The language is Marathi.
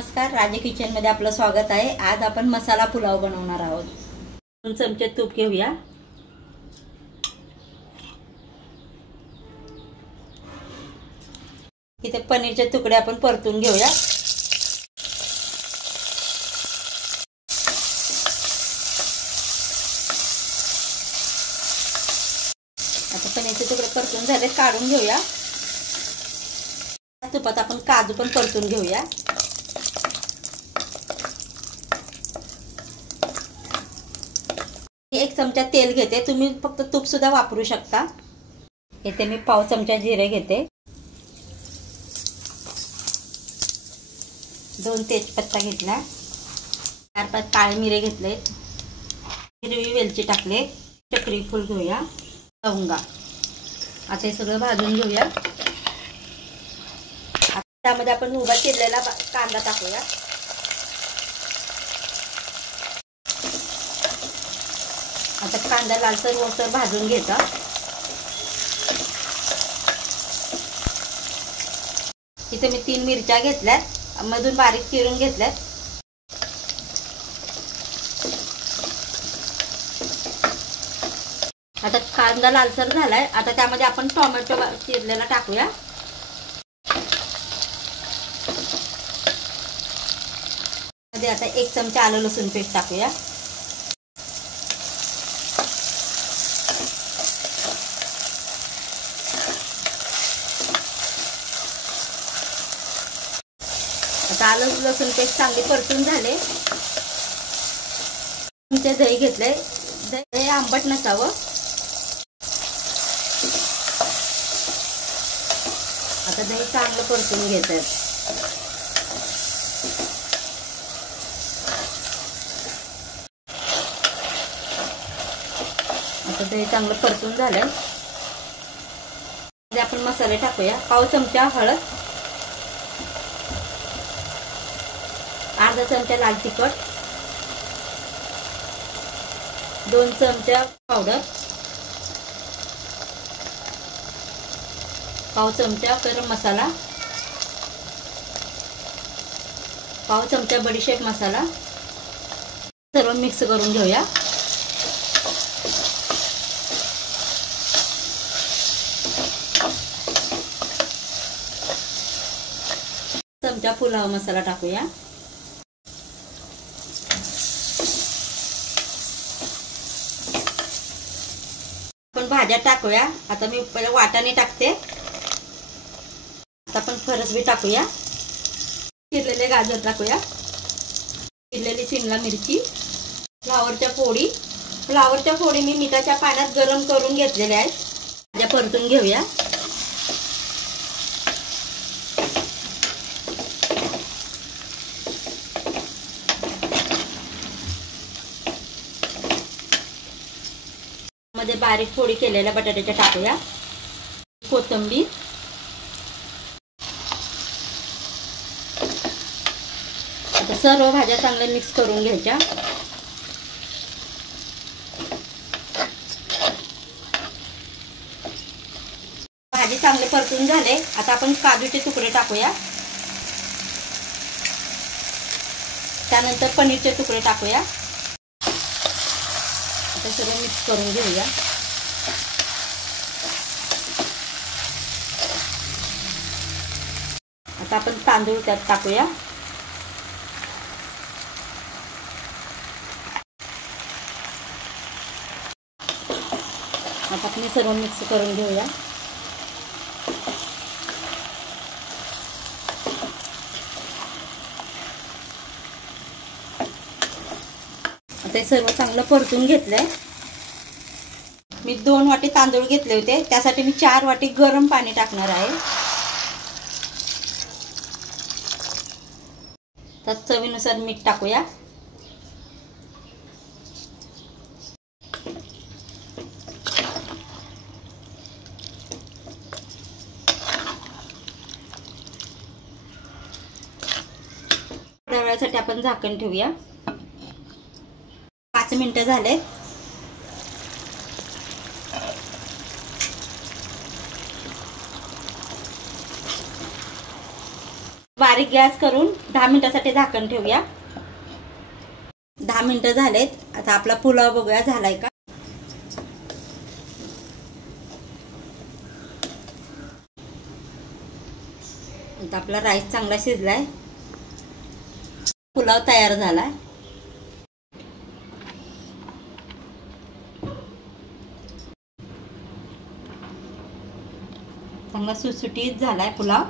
नमस्कार, राजे किचन मध्ये आपलं स्वागत आहे। आज आपण मसाला पुलाव बनवणार आहोत। 2 चमचे तूप घेऊया। इथे पनीरचे तुकडे आपण परतून घेऊया। आता पनीरचे तुकडे परतून झाले, काढून घेऊया। तुपात आपण काजू पण परतून घेऊया। एक चमचा तेल घेते, तुम्ही फक्त तूप सुद्धा वापरू शकता। इथे मी पाव चमचा जिरे घेते, 2 तेजपत्ता घेतला, 4-5 काळे मिरे घेतले, हिरवी वेलची टाकले, चक्री फूल घेऊया, लवंगा। आता हे सगळं भाजून घेऊया। त्यामध्ये आपण उभा चिरलेला कांदा टाकूया। आता कांदा लालसर होईस्तोवर भाजून घ्यायचा। इथे मी 3 मिरच्या घेतल्यात, मधून बारीक चिरून घेतल्यात। आता कांदा लालसर झालाय, आता त्यामध्ये आपण टोमॅटो चिरलेला टाकूया। आता 1 चमचा आलं लसूण पेस्ट टाकूया। आता आलं लसूण पेस्ट चांगली परतून झाले। तुमचे दही घेतले, दही आंबट नसावं। आता दही चांगलं परतून घ्यायचं। आता दही चांगलं परतून झालंय, आपण मसाले टाकूया। पाव चमचा हळद, अर्धा चमचा लाल तिखट, 2 चमचा पावडर, पाव चमचा गरम मसाला, पाव चमचा बडीशेप मसाला, सर्व मिक्स करून घेऊया। चमचा पुलाव मसाला टाकूया। आपण भाज्या टाकूया। आता मी पहिले वाटाणे टाकते। आता आपण फरसबी टाकूया, चिरलेले गाजर टाकूया, चिरलेली शिमला मिरची, फ्लावरच्या फोडी। फ्लावरच्या फोडी मी मिठाच्या पाण्यात गरम करून घेतलेल्या आहेत। भाज्या परतून घेऊया। मध्ये बारीक फोडी केलेल्या बटाट्याच्या टाकूया, कोथिंबीर, आता सर्व भाज्या चांगल्या मिक्स करून घ्यायच्या। भाजी चांगले परतून झाले, आता आपण काजूचे तुकडे टाकूया। त्यानंतर पनीरचे तुकडे टाकूया। आता सगळं मिक्स करून घेऊया। आता आपण तांदूळ त्यात टाकूया। आता आपण सर्व मिक्स करून घेऊया। आता हे सर्व चांगलं परतून घेतलंय। मी 2 वाटी तांदूळ घेतले होते, त्यासाठी मी 4 वाटी गरम पाणी टाकणार आहे। तर चवीनुसार मीठ टाकूया। थोड्या वेळासाठी आपण झाकण ठेवूया। 5 मिनिटं झाले। बारीक गॅस करून 10 मिनिटासाठी झाकण ठेवूया. 10 मिनिटं झालेत. आता आपला पुलाव बघूया झालाय का. आता आपला राईस चांगला शिजलाय. पुलाव तयार झालाय. चांगला सुटसुटीत झालाय पुलाव.